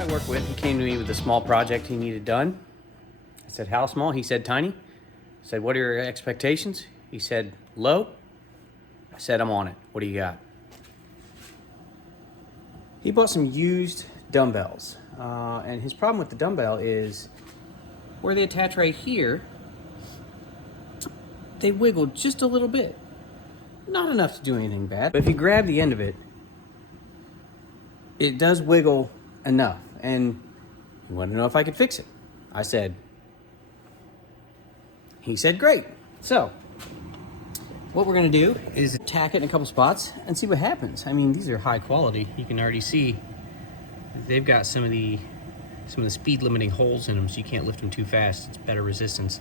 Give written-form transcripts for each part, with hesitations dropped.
I work with, he came to me with a small project he needed done. I said, how small? He said, tiny. I said, what are your expectations? He said, low. I said, I'm on it. What do you got? He bought some used dumbbells. And his problem with the dumbbell is where they attach right here, they wiggle just a little bit. Not enough to do anything bad, but if you grab the end of it, it does wiggle enough. And he wanted to know if I could fix it. I said, he said, great. So what we're gonna do is tack it in a couple spots and see what happens. I mean, these are high quality. You can already see they've got some of the speed limiting holes in them, so you can't lift them too fast. It's better resistance.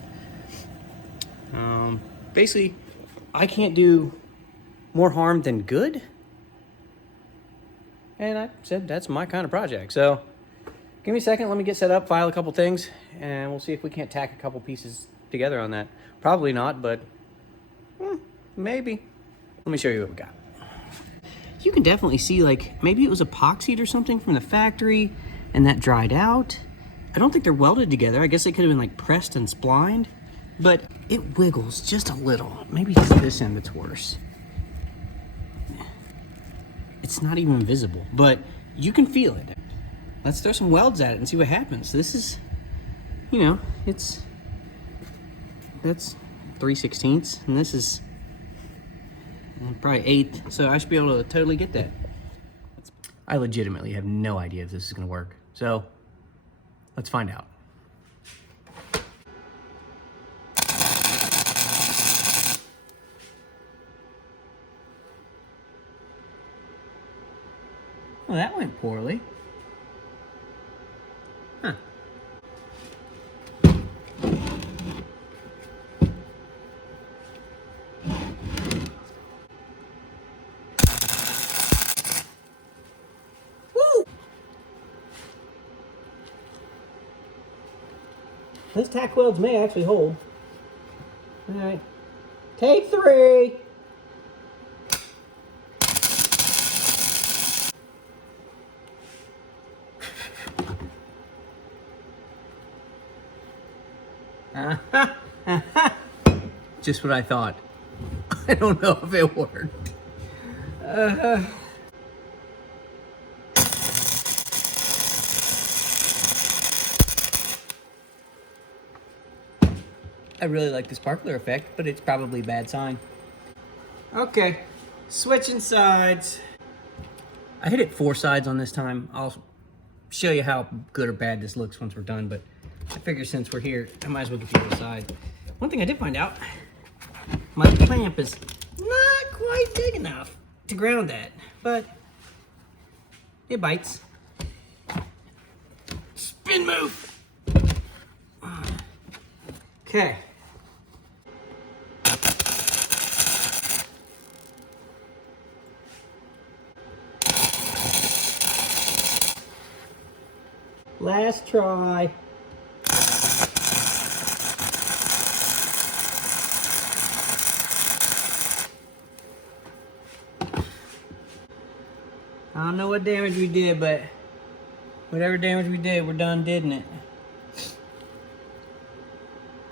Basically, I can't do more harm than good. And I said, that's my kind of project. So give me a second, let me get set up, file a couple things, and we'll see if we can't tack a couple pieces together on that. Probably not, but maybe. Let me show you what we got. You can definitely see, like, maybe it was epoxied or something from the factory and that dried out. I don't think they're welded together. I guess they could have been like pressed and splined, but it wiggles just a little. Maybe it's this end that's worse. It's not even visible, but you can feel it. Let's throw some welds at it and see what happens. This is, you know, that's 3/16, and this is probably 1/8, so I should be able to totally get that. I legitimately have no idea if this is gonna work, so let's find out. Well, that went poorly. Huh. Woo! Those tack welds may actually hold. All right. Take 3. Just what I thought. I don't know if it worked. I really like the sparkler effect, but it's probably a bad sign. Okay, switching sides. I hit it 4 sides on this time. I'll show you how good or bad this looks once we're done, but I figure since we're here, I might as well get the other side. One thing I did find out, my clamp is not quite big enough to ground that, but it bites. Spin move. Okay. Last try. I don't know what damage we did, but whatever damage we did, we're done, didn't it?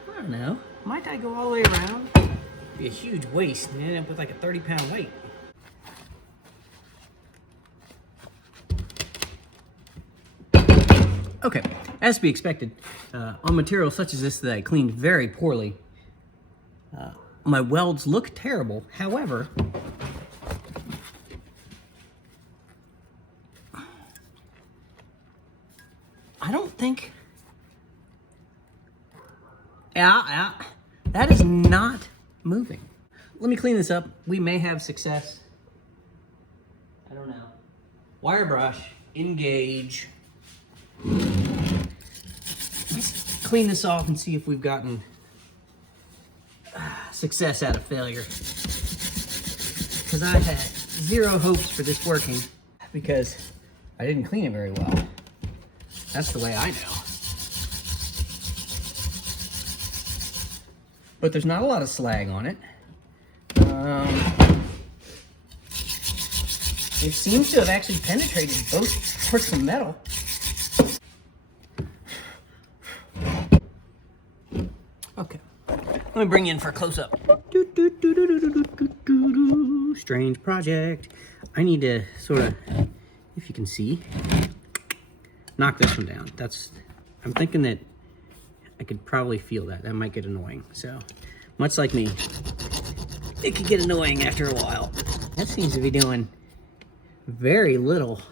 I don't know. Might I go all the way around? It'd be a huge waste and end up with like a 30-pound weight. Okay, as to be expected, on material such as this that I cleaned very poorly, my welds look terrible. However, I don't think, that is not moving. Let me clean this up. We may have success. I don't know. Wire brush, engage. Let's clean this off and see if we've gotten success out of failure. Because I had 0 hopes for this working because I didn't clean it very well. That's the way I know. But there's not a lot of slag on it. It seems to have actually penetrated both parts of the metal. Let me bring you in for a close-up. Strange project. I need to sort of, if you can see, knock this one down. I'm thinking that I could probably feel that. That might get annoying. So, much like me, it could get annoying after a while. That seems to be doing very little.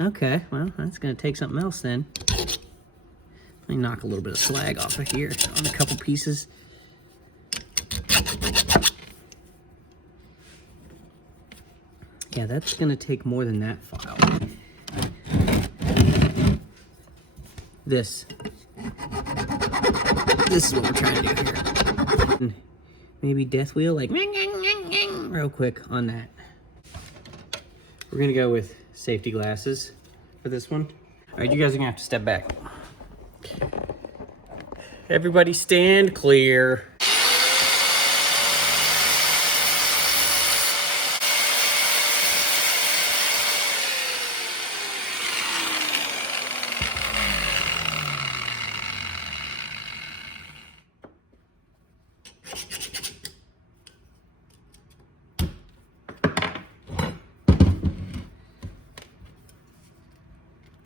Okay, well, that's gonna take something else then. Let me knock a little bit of slag off of here on a couple pieces. Yeah, that's gonna take more than that file. This is what we're trying to do here. Maybe death wheel, like real quick on that. We're gonna go with safety glasses for this one. All right, you guys are gonna have to step back. Everybody stand clear.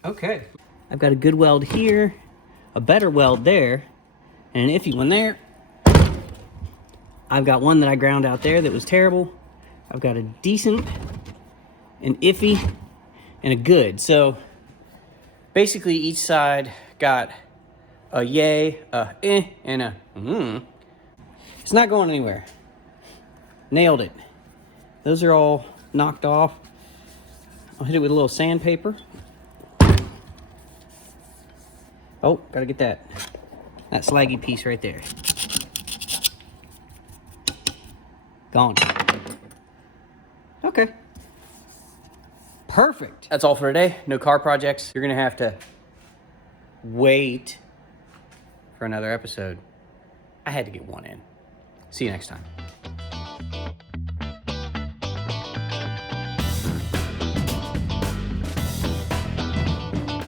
Okay, I've got a good weld here, a better weld there, and an iffy one there. I've got one that I ground out there that was terrible. I've got a decent, an iffy, and a good. So basically each side got a yay, a eh, and a It's not going anywhere. Nailed it. Those are all knocked off. I'll hit it with a little sandpaper. Oh, gotta get that slaggy piece right there. Gone. Okay. Perfect. That's all for today. No car projects. You're gonna have to wait for another episode. I had to get one in. See you next time.